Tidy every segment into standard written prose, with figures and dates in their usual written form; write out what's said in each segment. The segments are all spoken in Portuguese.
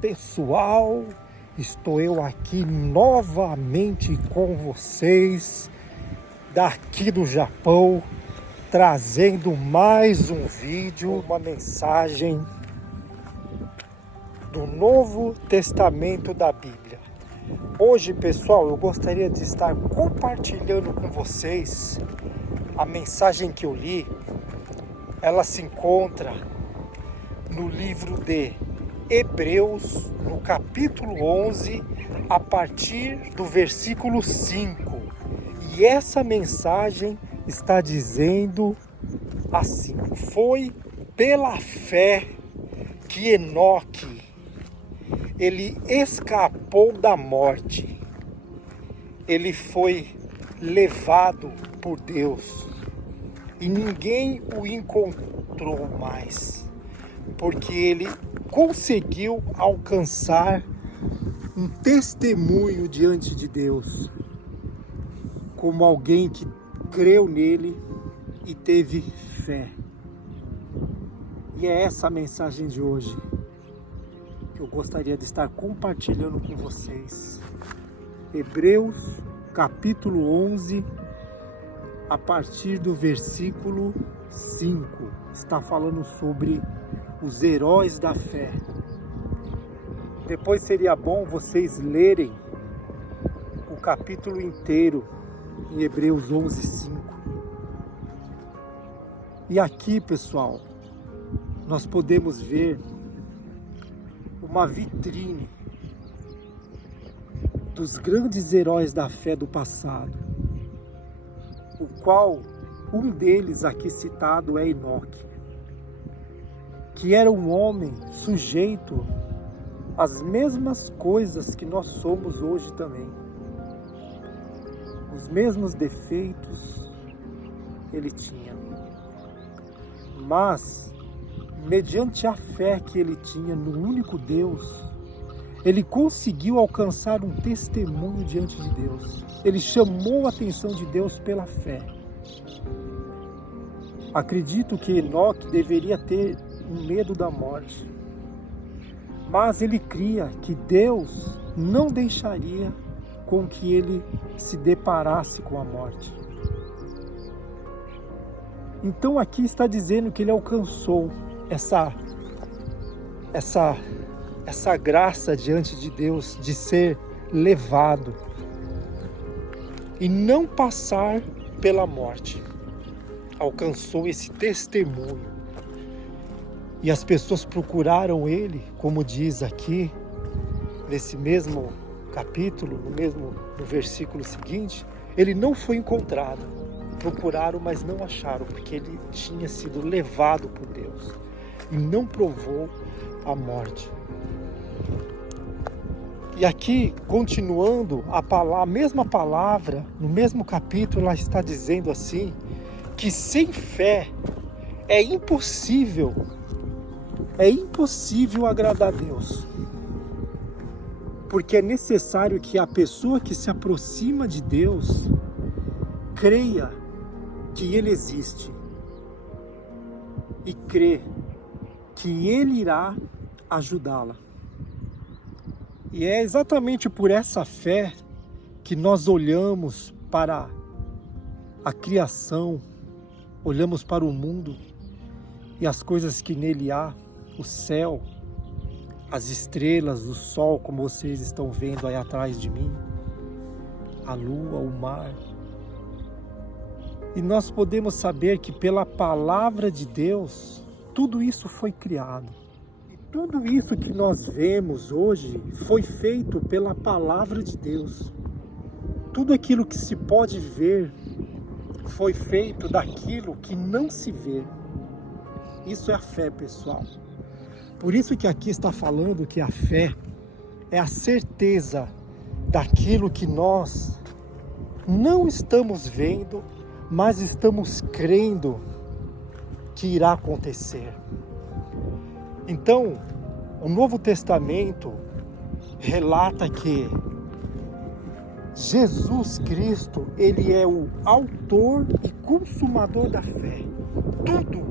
pessoal, estou eu aqui novamente com vocês, daqui do Japão, trazendo mais um vídeo, uma mensagem do Novo Testamento da Bíblia. Hoje, pessoal, eu gostaria de estar compartilhando com vocês a mensagem que eu li. Ela se encontra no livro de Hebreus, no capítulo 11, a partir do versículo 5. E essa mensagem está dizendo assim: foi pela fé que Enoque, ele escapou da morte. Ele foi levado por Deus e ninguém o encontrou mais, porque ele conseguiu alcançar um testemunho diante de Deus, como alguém que creu nele e teve fé. E é essa a mensagem de hoje que eu gostaria de estar compartilhando com vocês. Hebreus capítulo 11, a partir do versículo 5, está falando sobre os heróis da fé. Depois seria bom vocês lerem o capítulo inteiro em Hebreus 11, 5. E aqui, pessoal, nós podemos ver uma vitrine dos grandes heróis da fé do passado, o qual um deles aqui citado é Enoque, que era um homem sujeito às mesmas coisas que nós somos hoje também. Os mesmos defeitos ele tinha, mas mediante a fé que ele tinha no único Deus, ele conseguiu alcançar um testemunho diante de Deus. Ele chamou a atenção de Deus pela fé. Acredito que Enoque deveria ter um medo da morte, mas ele cria que Deus não deixaria com que ele se deparasse com a morte. Então aqui está dizendo que ele alcançou essa graça diante de Deus de ser levado e não passar pela morte. Alcançou esse testemunho. E as pessoas procuraram ele, como diz aqui, nesse mesmo capítulo, no versículo seguinte, ele não foi encontrado. Procuraram, mas não acharam, porque ele tinha sido levado por Deus e não provou a morte. E aqui, continuando, a mesma palavra, no mesmo capítulo, ela está dizendo assim, que sem fé é impossível agradar a Deus. Porque é necessário que a pessoa que se aproxima de Deus creia que Ele existe e crê que Ele irá ajudá-la. E é exatamente por essa fé que nós olhamos para a criação, olhamos para o mundo e as coisas que nele há, o céu, as estrelas, o sol, como vocês estão vendo aí atrás de mim, a lua, o mar. E nós podemos saber que pela palavra de Deus, tudo isso foi criado. E tudo isso que nós vemos hoje foi feito pela palavra de Deus. Tudo aquilo que se pode ver foi feito daquilo que não se vê. Isso é a fé, pessoal. Por isso que aqui está falando que a fé é a certeza daquilo que nós não estamos vendo, mas estamos crendo que irá acontecer. Então, o Novo Testamento relata que Jesus Cristo, ele é o autor e consumador da fé. Tudo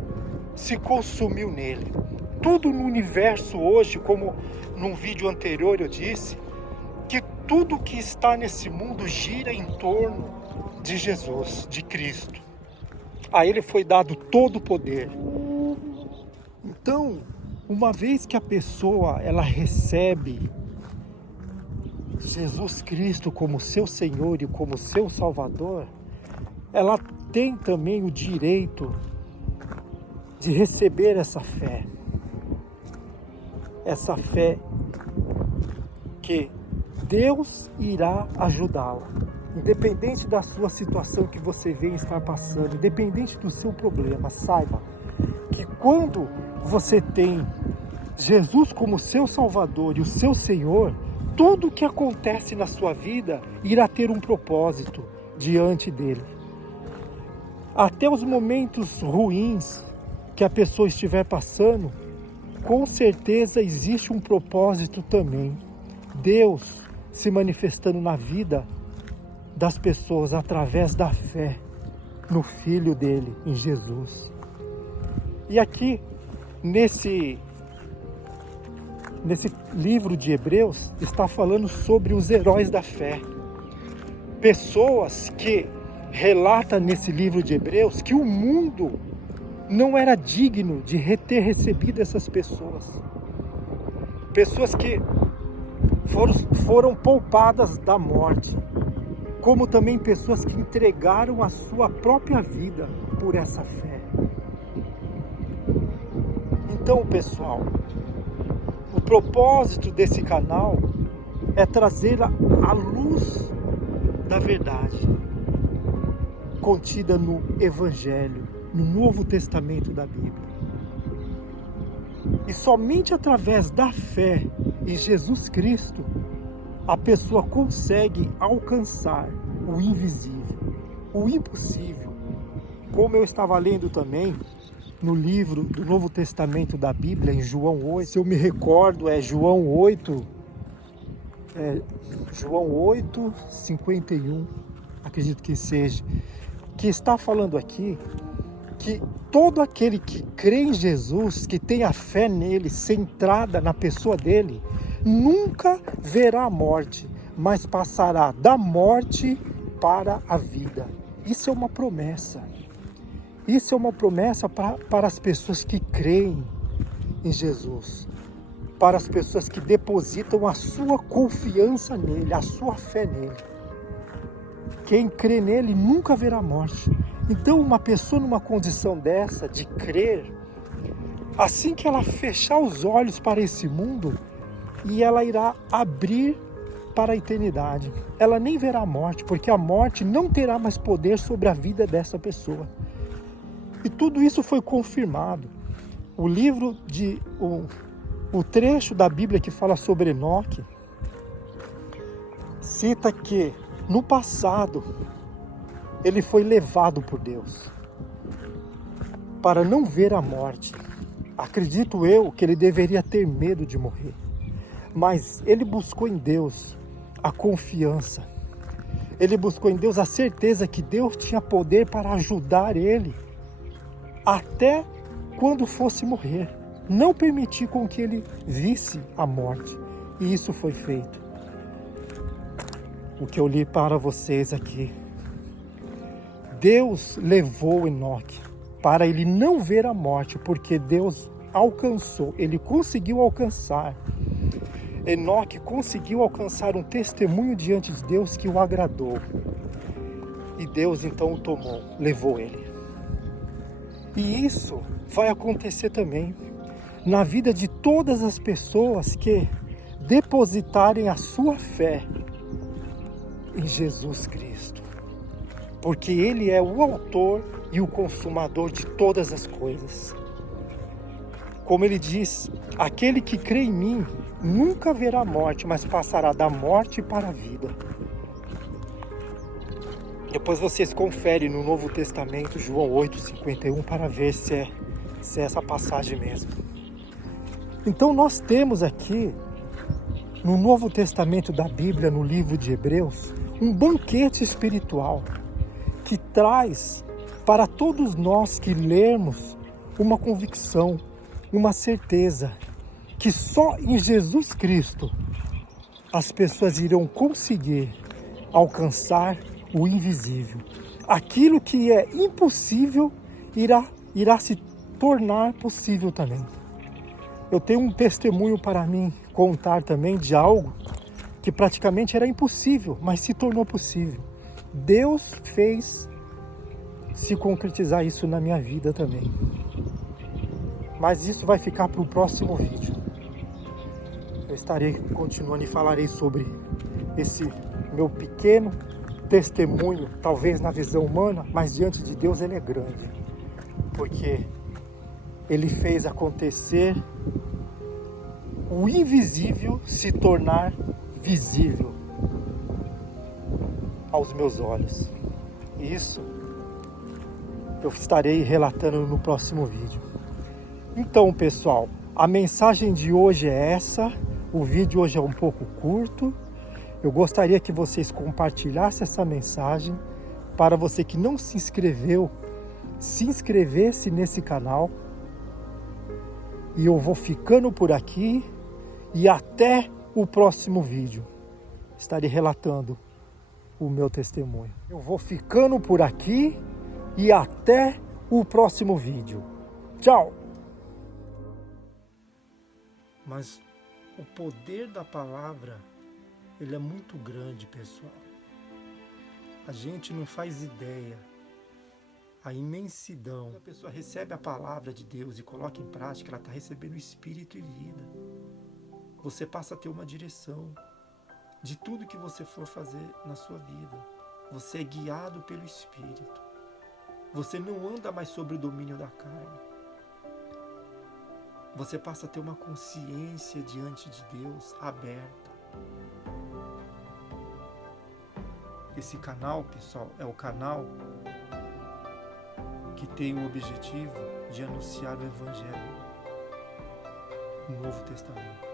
se consumiu nele. tudo no universo hoje, como num vídeo anterior eu disse, que tudo que está nesse mundo gira em torno de Jesus, de Cristo. A ele foi dado todo o poder. Então, uma vez que a pessoa ela recebe Jesus Cristo como seu Senhor e como seu Salvador, ela tem também o direito de receber essa fé que Deus irá ajudá-la, independente da sua situação que você venha estar passando, independente do seu problema. Saiba que quando você tem Jesus como seu Salvador e o seu Senhor, tudo o que acontece na sua vida irá ter um propósito diante dele. Até os momentos ruins que a pessoa estiver passando, com certeza existe um propósito também. Deus se manifestando na vida das pessoas através da fé no Filho dele, em Jesus. E aqui, nesse livro de Hebreus, está falando sobre os heróis da fé. Pessoas que relata nesse livro de Hebreus que o mundo não era digno de ter recebido essas pessoas. Pessoas que foram poupadas da morte, como também pessoas que entregaram a sua própria vida por essa fé. Então, pessoal, o propósito desse canal é trazer a luz da verdade contida no Evangelho, no Novo Testamento da Bíblia. E somente através da fé em Jesus Cristo, a pessoa consegue alcançar o invisível, o impossível. Como eu estava lendo também no livro do Novo Testamento da Bíblia, em João 8, se eu me recordo, é João 8, 51, acredito que seja, que está falando aqui que todo aquele que crê em Jesus, que tem a fé nele, centrada na pessoa dele, nunca verá a morte, mas passará da morte para a vida. Isso é uma promessa. Isso é uma promessa para as pessoas que creem em Jesus, para as pessoas que depositam a sua confiança nele, a sua fé nele. Quem crê nele nunca verá morte. Então, uma pessoa numa condição dessa, de crer, assim que ela fechar os olhos para esse mundo, e ela irá abrir para a eternidade. Ela nem verá a morte, porque a morte não terá mais poder sobre a vida dessa pessoa. E tudo isso foi confirmado. O livro o trecho da Bíblia que fala sobre Enoque, cita que no passado ele foi levado por Deus para não ver a morte. Acredito eu que ele deveria ter medo de morrer, mas ele buscou em Deus a confiança. Ele buscou em Deus a certeza que Deus tinha poder para ajudar ele até quando fosse morrer. Não permitir com que ele visse a morte. E isso foi feito. O que eu li para vocês aqui. Deus levou Enoque para ele não ver a morte, porque Deus alcançou, ele conseguiu alcançar. Enoque conseguiu alcançar um testemunho diante de Deus que o agradou. E Deus então o tomou, levou ele. E isso vai acontecer também na vida de todas as pessoas que depositarem a sua fé em Jesus Cristo. Porque Ele é o autor e o consumador de todas as coisas. Como Ele diz, aquele que crê em mim nunca verá morte, mas passará da morte para a vida. Depois vocês conferem no Novo Testamento, João 8:51, para ver se é essa passagem mesmo. Então nós temos aqui, no Novo Testamento da Bíblia, no livro de Hebreus, um banquete espiritual que traz para todos nós que lermos uma convicção, uma certeza que só em Jesus Cristo as pessoas irão conseguir alcançar o invisível. Aquilo que é impossível irá se tornar possível também. Eu tenho um testemunho para mim contar também de algo que praticamente era impossível, mas se tornou possível. Deus fez se concretizar isso na minha vida também. Mas isso vai ficar para o próximo vídeo. Eu estarei continuando e falarei sobre esse meu pequeno testemunho, talvez na visão humana, mas diante de Deus ele é grande. Porque ele fez acontecer o invisível se tornar visível aos meus olhos. E isso eu estarei relatando no próximo vídeo. Então, pessoal, a mensagem de hoje é essa. O vídeo hoje é um pouco curto. Eu gostaria que vocês compartilhassem essa mensagem para você que não se inscreveu, se inscrevesse nesse canal. E eu vou ficando por aqui e até o próximo vídeo. Estarei relatando o meu testemunho. Eu vou ficando por aqui e até o próximo vídeo. Tchau! Mas o poder da palavra, ele é muito grande, pessoal. A gente não faz ideia a imensidão. Quando a pessoa recebe a palavra de Deus e coloca em prática, ela está recebendo espírito e vida. Você passa a ter uma direção de tudo que você for fazer na sua vida. Você é guiado pelo Espírito. Você não anda mais sobre o domínio da carne. Você passa a ter uma consciência diante de Deus aberta. Esse canal, pessoal, é o canal que tem o objetivo de anunciar o Evangelho, o Novo Testamento.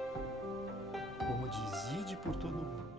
Como diz, ide por todo mundo.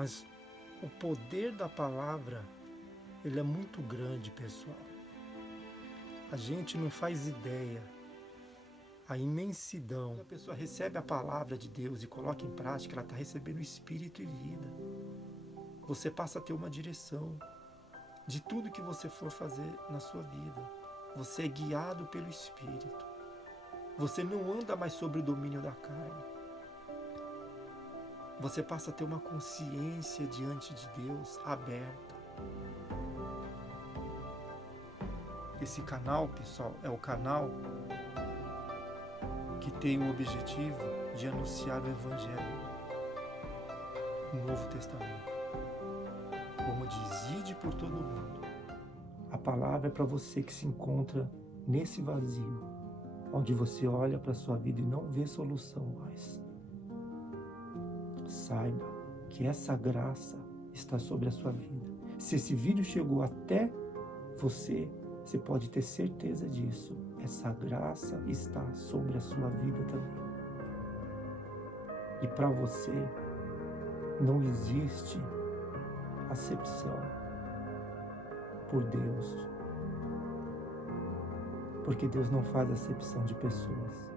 Mas o poder da palavra, ele é muito grande, pessoal. A gente não faz ideia a imensidão. Quando a pessoa recebe a palavra de Deus e coloca em prática, ela está recebendo espírito e vida. Você passa a ter uma direção de tudo que você for fazer na sua vida. Você é guiado pelo Espírito. Você não anda mais sobre o domínio da carne. Você passa a ter uma consciência diante de Deus aberta. Esse canal, pessoal, é o canal que tem o objetivo de anunciar o Evangelho, o Novo Testamento. Como diz, ide por todo mundo. A palavra é para você que se encontra nesse vazio, onde você olha para a sua vida e não vê solução mais. Saiba que essa graça está sobre a sua vida. Se esse vídeo chegou até você pode ter certeza disso. Essa graça está sobre a sua vida também. E para você não existe acepção por Deus, porque Deus não faz acepção de pessoas.